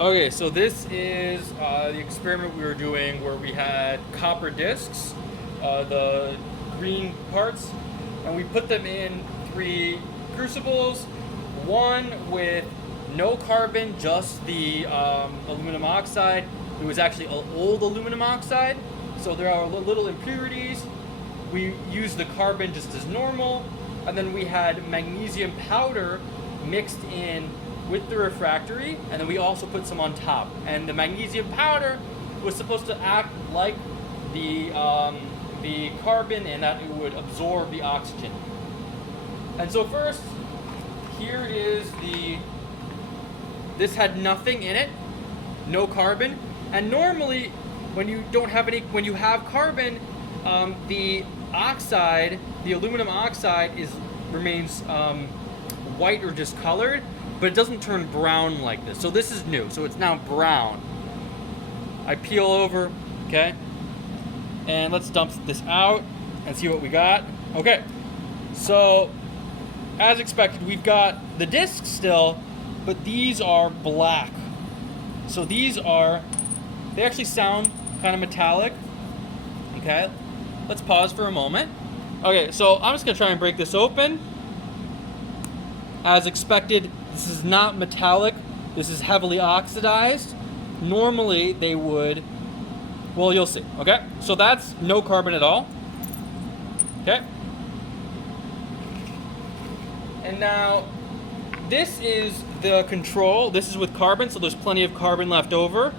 Okay, so this is the experiment we were doing where we had copper discs, the green parts, and we put them in 3 crucibles, one with no carbon, just the aluminum oxide. It was actually old aluminum oxide, so there are little impurities. We used the carbon just as normal, and then we had magnesium powder mixed in with the refractory, and then we also put some on top. And the magnesium powder was supposed to act like the carbon, and that it would absorb the oxygen. And so first, here is this had nothing in it, no carbon. And normally, when you have carbon, the oxide, the aluminum oxide, remains white or discolored, but it doesn't turn brown like this. So this is new. So it's now brown. I peel over, okay? And let's dump this out and see what we got. Okay, so as expected, we've got the discs still, but these are black. So they actually sound kind of metallic. Okay, let's pause for a moment. Okay, so I'm just gonna try and break this open. As expected, this is not metallic. This is heavily oxidized. Normally they would, well, you'll see. Okay, so that's no carbon at all. Okay, and now this is the control. This is with carbon, so there's plenty of carbon left over.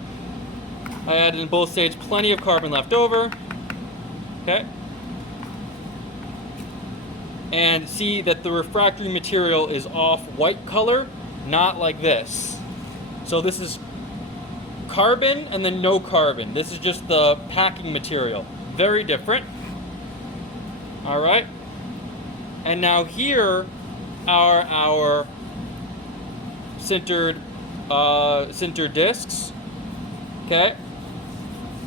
I added in both sides plenty of carbon left over. Okay, and see that the refractory material is off white color, not like this. So this is carbon and then no carbon. This is just the packing material. Very different. All right. And now here are our sintered discs. Okay.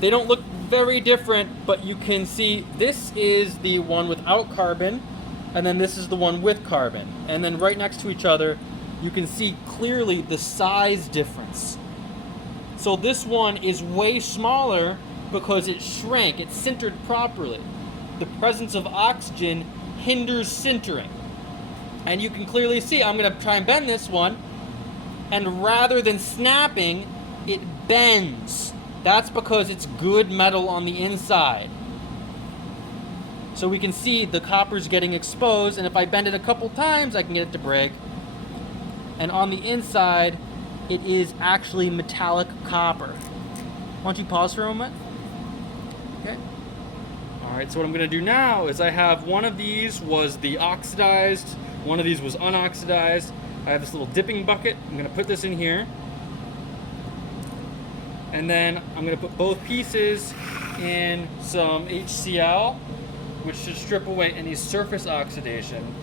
They don't look very different, but you can see this is the one without carbon, and then this is the one with carbon. And then right next to each other, you can see clearly the size difference. So this one is way smaller because it shrank, it sintered properly. The presence of oxygen hinders sintering. And you can clearly see, I'm gonna try and bend this one, and rather than snapping, it bends. That's because it's good metal on the inside. So we can see the copper's getting exposed, and if I bend it a couple times, I can get it to break. And on the inside, it is actually metallic copper. Why don't you pause for a moment? Okay. All right, so what I'm gonna do now is I have one of these was the oxidized, one of these was unoxidized. I have this little dipping bucket. I'm gonna put this in here. And then I'm gonna put both pieces in some HCl, which should strip away any surface oxidation.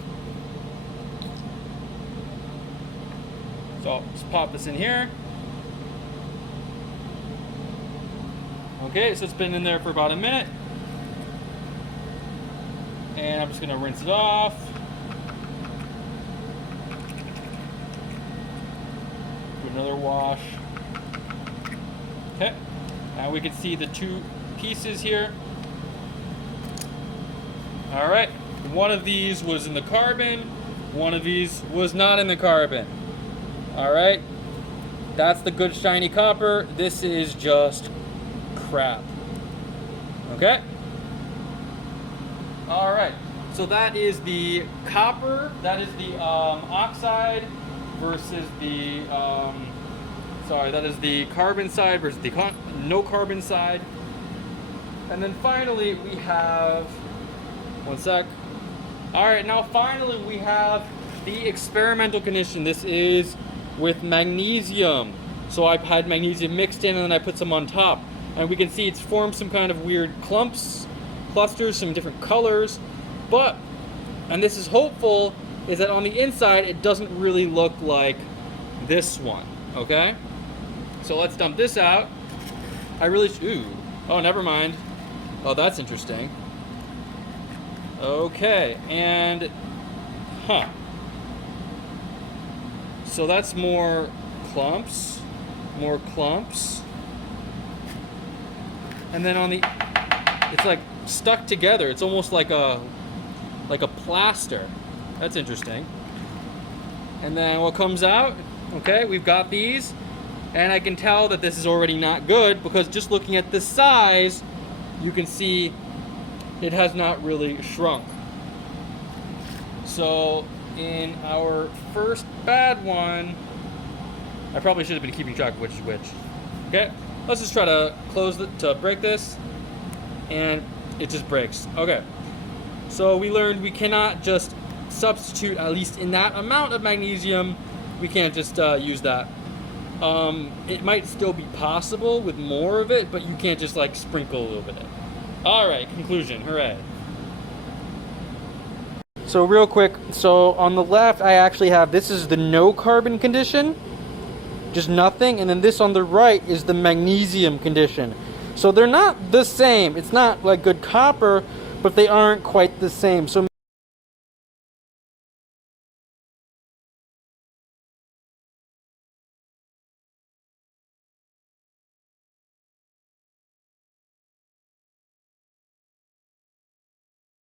So I'll just pop this in here. Okay, so it's been in there for about a minute. And I'm just gonna rinse it off. Do another wash. Okay, now we can see the 2 pieces here. All right, one of these was in the carbon, one of these was not in the carbon. All right, that's the good shiny copper. This is just crap. Okay. All right, so that is the copper, that is the oxide versus the, that is the carbon side versus the no carbon side. And then finally we have, one sec. All right, now finally we have the experimental condition. This is with magnesium. So I've had magnesium mixed in and then I put some on top. And we can see it's formed some kind of weird clumps, clusters, some different colors. But, and this is hopeful, is that on the inside it doesn't really look like this one, okay? So let's dump this out. Ooh, oh, never mind. Oh, that's interesting. Okay, and, So that's more clumps. more clumps. And then on the, it's like stuck together. It's almost like a plaster. That's interesting. And then what comes out, okay, we've got these, and I can tell that this is already not good because just looking at the size, you can see it has not really shrunk. So in our first bad one, I probably should have been keeping track of which is which. Okay, let's just try to to break this, and it just breaks. Okay, so we learned we cannot just substitute, at least in that amount of magnesium, we can't just use that. It might still be possible with more of it, but you can't just like sprinkle a little bit of it. All right, conclusion, hooray. So real quick, so on the left I actually have, this is the no carbon condition, just nothing, and then this on the right is the magnesium condition. So they're not the same. It's not like good copper, but they aren't quite the same. So